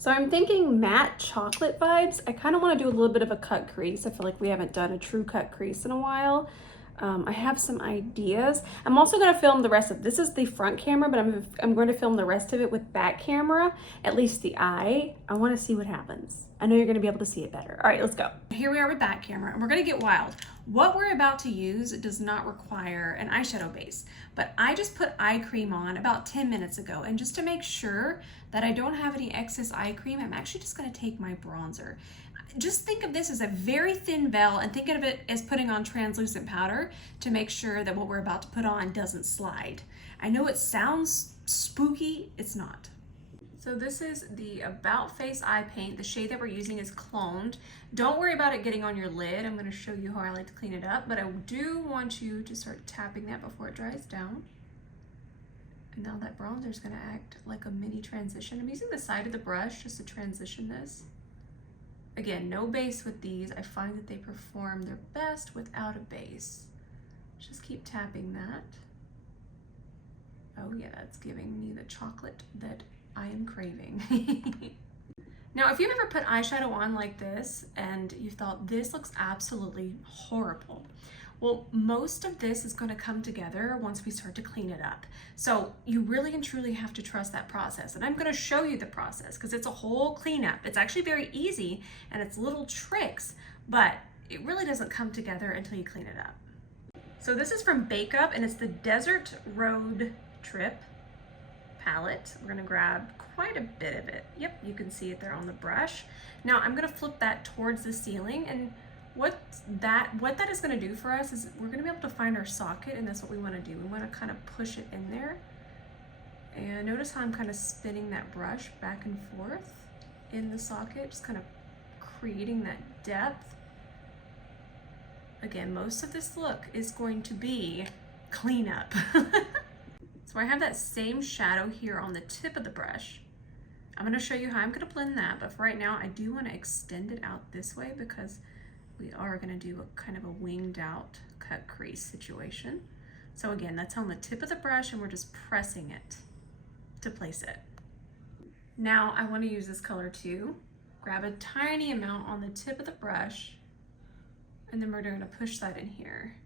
So I'm thinking matte chocolate vibes. I kind of want to do a little bit of a cut crease. I feel like we haven't done a true cut crease in a while. I have some ideas. I'm also going to film the rest of this is the front camera, but I'm going to film the rest of it with back camera, at least the eye. I want to see what happens. I know you're going to be able to see it better. All right, let's go. Here we are with back camera, and we're going to get wild. What we're about to use does not require an eyeshadow base, but I just put eye cream on about 10 minutes ago, and just to make sure that I don't have any excess eye cream, I'm actually just going to take my bronzer. Just think of this as a very thin veil and think of it as putting on translucent powder to make sure that what we're about to put on doesn't slide. I know it sounds spooky, it's not. So this is the About Face Eye Paint. The shade that we're using is Cloned. Don't worry about it getting on your lid. I'm going to show you how I like to clean it up, but I do want you to start tapping that before it dries down. And now that bronzer is going to act like a mini transition. I'm using the side of the brush just to transition this. Again, no base with these. I find that they perform their best without a base. Just keep tapping that. Oh yeah, that's giving me the chocolate that I am craving. Now, if you've ever put eyeshadow on like this and you thought this looks absolutely horrible, well, most of this is going to come together once we start to clean it up. So you really and truly have to trust that process. And I'm going to show you the process because it's a whole cleanup. It's actually very easy and it's little tricks, but it really doesn't come together until you clean it up. So this is from Bakeup and it's the Desert Road Trip palette. We're going to grab quite a bit of it. Yep, you can see it there on the brush. Now I'm going to flip that towards the ceiling, and what that is going to do for us is we're going to be able to find our socket, and that's what we want to do. We want to kind of push it in there, and notice how I'm kind of spinning that brush back and forth in the socket, just kind of creating that depth. Again, most of this look is going to be cleanup. So I have that same shadow here on the tip of the brush. I'm going to show you how I'm going to blend that, but for right now I do want to extend it out this way because we are going to do a kind of a winged out cut crease situation. So again, that's on the tip of the brush and we're just pressing it to place it. Now I want to use this color too. Grab a tiny amount on the tip of the brush and then we're going to push that in here.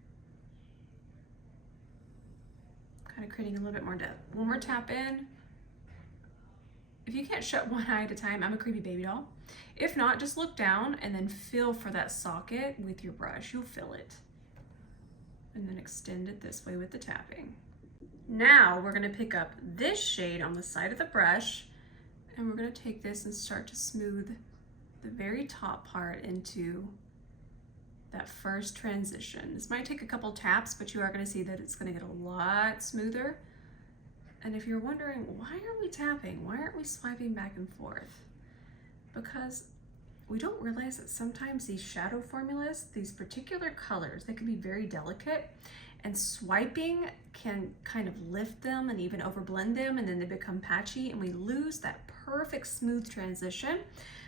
Kind of creating a little bit more depth. One more tap in. If you can't shut one eye at a time, I'm a creepy baby doll. If not, just look down and then feel for that socket with your brush. You'll feel it. And then extend it this way with the tapping. Now we're going to pick up this shade on the side of the brush and we're going to take this and start to smooth the very top part into that first transition. This might take a couple taps, but you are going to see that it's going to get a lot smoother. And if you're wondering, why are we tapping? Why aren't we swiping back and forth? Because we don't realize that sometimes these shadow formulas, these particular colors, they can be very delicate, and swiping can kind of lift them and even overblend them, and then they become patchy and we lose that perfect smooth transition.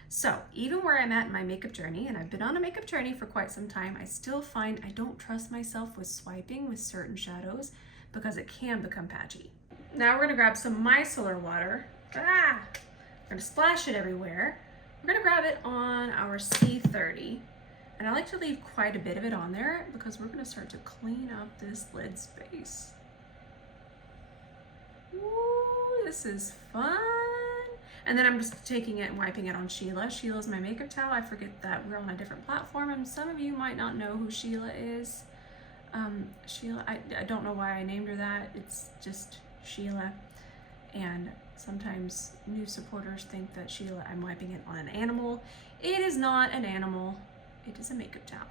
So even where I'm at in my makeup journey, and I've been on a makeup journey for quite some time, I still find I don't trust myself with swiping with certain shadows because it can become patchy. Now we're gonna grab some micellar water. We're gonna splash it everywhere. We're gonna grab it on our C30. And I like to leave quite a bit of it on there because we're gonna start to clean up this lid space. Ooh, this is fun. And then I'm just taking it and wiping it on Sheila. Sheila's my makeup towel. I forget that we're on a different platform and some of you might not know who Sheila is. Sheila, I don't know why I named her that. It's just Sheila. And sometimes new supporters think that Sheila, I'm wiping it on an animal. It is not an animal. It is a makeup towel.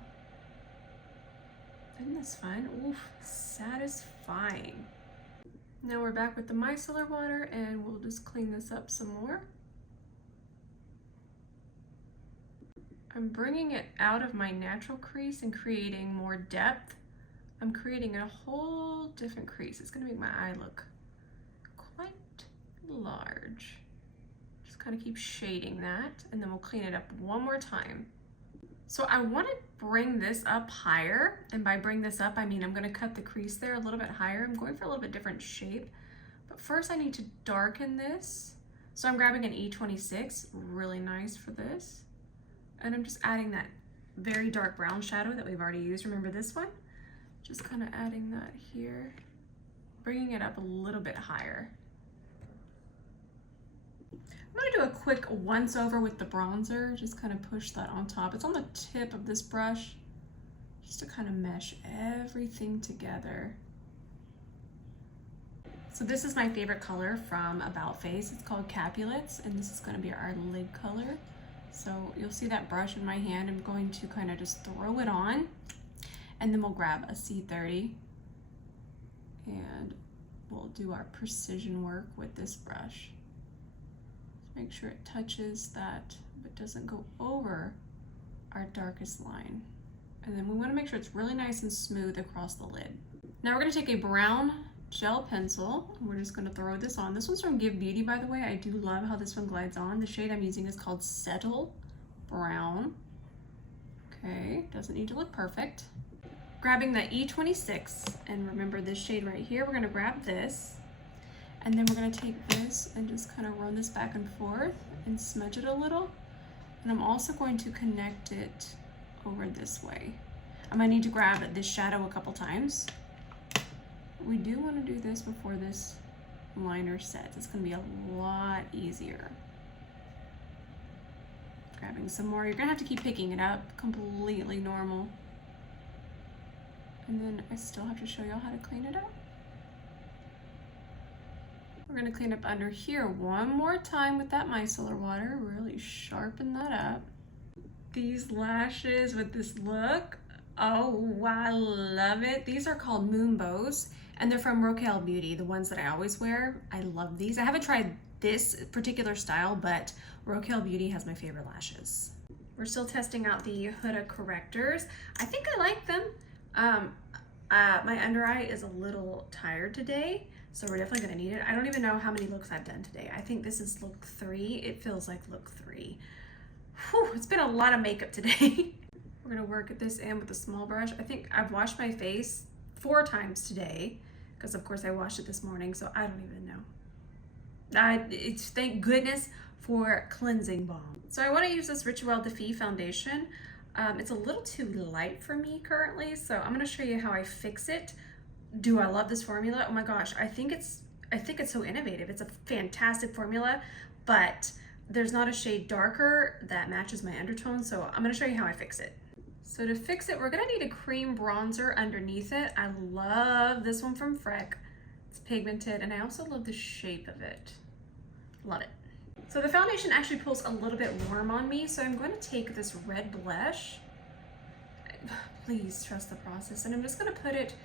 Isn't this fun? Oof, satisfying. Now we're back with the micellar water and we'll just clean this up some more. I'm bringing it out of my natural crease and creating more depth. I'm creating a whole different crease. It's gonna make my eye look quite large. Just kind of keep shading that and then we'll clean it up one more time. So I want to bring this up higher, and by bring this up I mean I'm going to cut the crease there a little bit higher. I'm going for a little bit different shape, but first I need to darken this So I'm grabbing an E26, really nice for this. And I'm just adding that very dark brown shadow that we've already used. Remember this one? Just kind of adding that here, bringing it up a little bit higher. I'm gonna do a quick once over with the bronzer, just kind of push that on top. It's on the tip of this brush, just to kind of mesh everything together. So this is my favorite color from About Face. It's called Capulets, and this is gonna be our lid color. So you'll see that brush in my hand. I'm going to kind of just throw it on, and then we'll grab a C30 and we'll do our precision work with this brush. Just make sure it touches that, but doesn't go over our darkest line. And then we want to make sure it's really nice and smooth across the lid. Now we're going to take a brown gel pencil, and we're just going to throw this on. This one's from Give Beauty, by the way. I do love how this one glides on. The shade I'm using is called Settle Brown. Okay, doesn't need to look perfect. Grabbing the E26, and remember this shade right here, we're going to grab this, and then we're going to take this and just kind of run this back and forth and smudge it a little. And I'm also going to connect it over this way. I'm going to need to grab this shadow a couple times. We do want to do this before this liner sets. It's going to be a lot easier. Grabbing some more. You're going to have to keep picking it up. Completely normal. And then I still have to show y'all how to clean it up. We're going to clean up under here one more time with that micellar water. Really sharpen that up. These lashes with this look. Oh, I love it. These are called Moon Bows, and they're from Rokael Beauty, the ones that I always wear. I love these. I haven't tried this particular style, but Rokael Beauty has my favorite lashes. We're still testing out the Huda correctors. I think I like them. My under eye is a little tired today, so we're definitely gonna need it. I don't even know how many looks I've done today. I think this is look 3. It feels like look 3. Whew, it's been a lot of makeup today. We're gonna work at this in with a small brush. I think I've washed my face 4 times today, because of course I washed it this morning, so I don't even know. It's thank goodness for cleansing balm. So I want to use this Rituel De File foundation. It's a little too light for me currently, so I'm gonna show you how I fix it. Do I love this formula? Oh my gosh, I think it's so innovative. It's a fantastic formula, but there's not a shade darker that matches my undertone, so I'm gonna show you how I fix it. So to fix it, we're gonna need a cream bronzer underneath it. I love this one from Freck. It's pigmented, and I also love the shape of it. Love it. So the foundation actually pulls a little bit warm on me, so I'm going to take this red blush. Please trust the process. And I'm just going to put it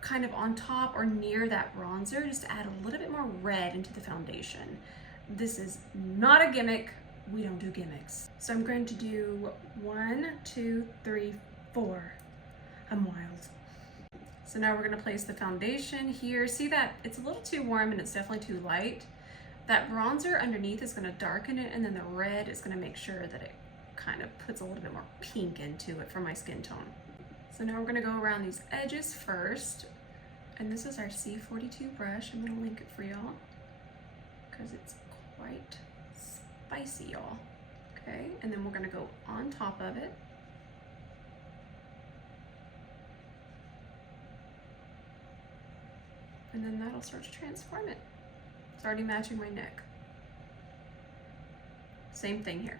kind of on top or near that bronzer, just to add a little bit more red into the foundation. This is not a gimmick. We don't do gimmicks. So I'm going to do 1, 2, 3, 4. I'm wild. So now we're going to place the foundation here. See that it's a little too warm and it's definitely too light. That bronzer underneath is going to darken it, and then the red is going to make sure that it kind of puts a little bit more pink into it for my skin tone. So now we're going to go around these edges first, and this is our C42 brush. I'm going to link it for y'all because it's quite spicy, y'all. Okay, and then we're going to go on top of it. And then that'll start to transform it. It's already matching my neck. Same thing here.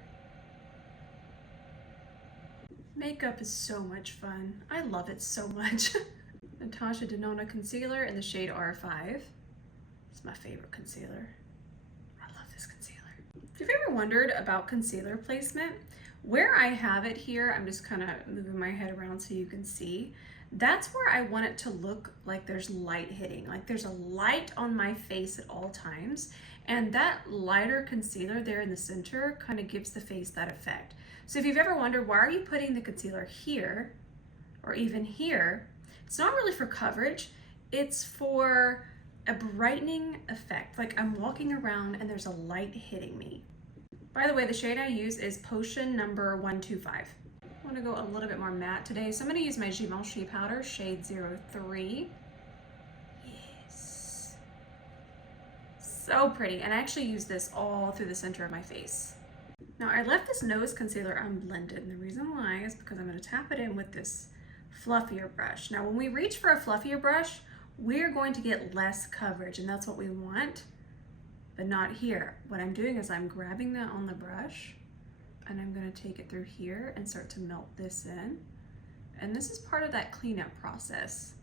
Makeup is so much fun. I love it so much. Natasha Denona concealer in the shade R5. It's my favorite concealer. I love this concealer. If you've ever wondered about concealer placement, where I have it here, I'm just kind of moving my head around so you can see. That's where I want it to look like there's light hitting, like there's a light on my face at all times. And that lighter concealer there in the center kind of gives the face that effect. So if you've ever wondered, why are you putting the concealer here or even here? It's not really for coverage. It's for a brightening effect. Like I'm walking around and there's a light hitting me. By the way, the shade I use is Potion number 125. I want to go a little bit more matte today, so I'm going to use my Givenchy powder, shade 03. Yes. So pretty. And I actually use this all through the center of my face. Now I left this nose concealer unblended, and the reason why is because I'm going to tap it in with this fluffier brush. Now when we reach for a fluffier brush, we're going to get less coverage, and that's what we want, but not here. What I'm doing is I'm grabbing that on the brush, and I'm going to take it through here and start to melt this in. And this is part of that cleanup process.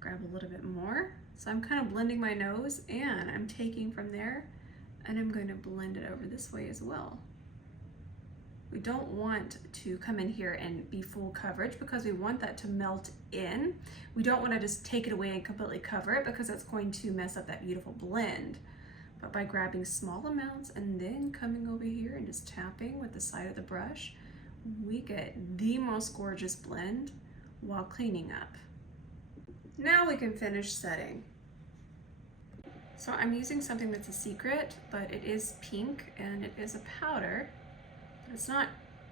Grab a little bit more. So I'm kind of blending my nose, and I'm taking from there, and I'm going to blend it over this way as well. We don't want to come in here and be full coverage because we want that to melt in. We don't want to just take it away and completely cover it because that's going to mess up that beautiful blend. But by grabbing small amounts and then coming over here and just tapping with the side of the brush, we get the most gorgeous blend while cleaning up. Now we can finish setting. So I'm using something that's a secret, but it is pink and it is a powder. It's not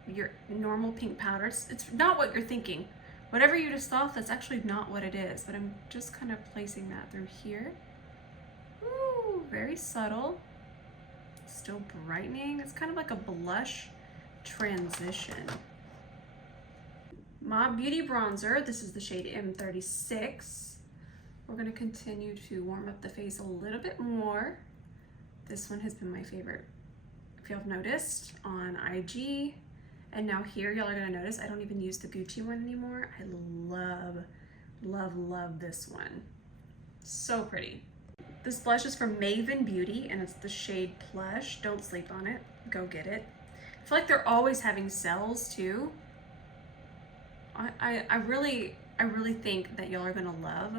your normal pink powder. It's not what you're thinking. Whatever you just thought, that's actually not what it is. But I'm just kind of placing that through here. Ooh, very subtle. Still brightening. It's kind of like a blush transition. Mob Beauty Bronzer. This is the shade M36. We're going to continue to warm up the face a little bit more. This one has been my favorite, if y'all have noticed, on IG. And now here, y'all are gonna notice I don't even use the Gucci one anymore. I love, love, love this one. So pretty. This blush is from Maven Beauty, and it's the shade Plush. Don't sleep on it, go get it. I feel like they're always having sales too. I really think that y'all are gonna love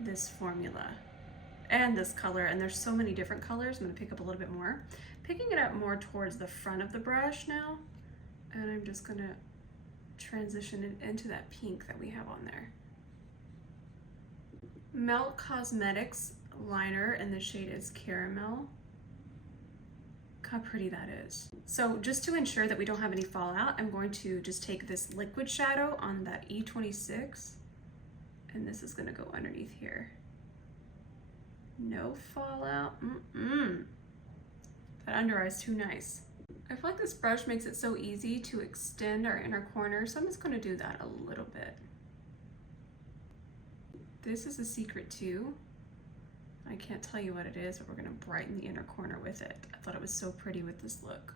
this formula and this color, and there's so many different colors. I'm gonna pick up a little bit more. Picking it up more towards the front of the brush now, and I'm just gonna transition it into that pink that we have on there. Melt Cosmetics liner, and the shade is Caramel. Look how pretty that is. So just to ensure that we don't have any fallout, I'm going to just take this liquid shadow on that E26, and this is gonna go underneath here. No fallout. That under eye is too nice. I feel like this brush makes it so easy to extend our inner corner, so I'm just gonna do that a little bit. This is a secret too. I can't tell you what it is, but we're gonna brighten the inner corner with it. I thought it was so pretty with this look.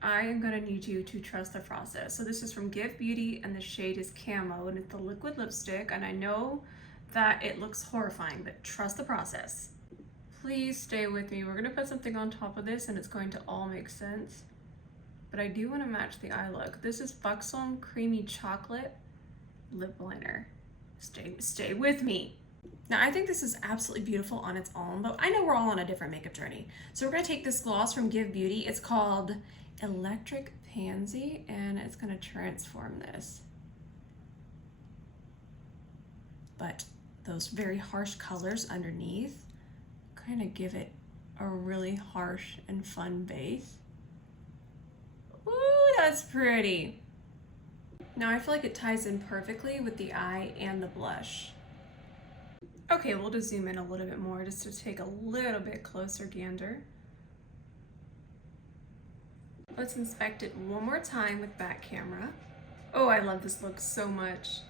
I am gonna need you to trust the process. So this is from Give Beauty, and the shade is Camo, and it's the liquid lipstick, and I know that it looks horrifying, but trust the process. Please stay with me. We're gonna put something on top of this and it's going to all make sense. But I do wanna match the eye look. This is Buxom Creamy Chocolate Lip Liner. Stay with me. Now I think this is absolutely beautiful on its own, but I know we're all on a different makeup journey. So we're gonna take this gloss from Give Beauty. It's called Electric Pansy, and it's gonna transform this. But those very harsh colors underneath kind of give it a really harsh and fun base. Ooh, that's pretty. Now I feel like it ties in perfectly with the eye and the blush. Okay, we'll just zoom in a little bit more just to take a little bit closer gander. Let's inspect it one more time with back camera. Oh, I love this look so much.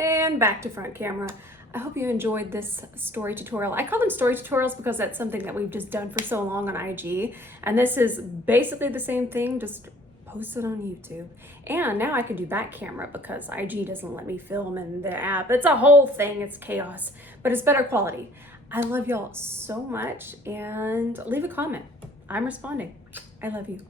And back to front camera. I hope you enjoyed this story tutorial. I call them story tutorials because that's something that we've just done for so long on IG. And this is basically the same thing, just posted on YouTube. And now I can do back camera because IG doesn't let me film in the app. It's a whole thing, it's chaos, but it's better quality. I love y'all so much, and leave a comment. I'm responding. I love you.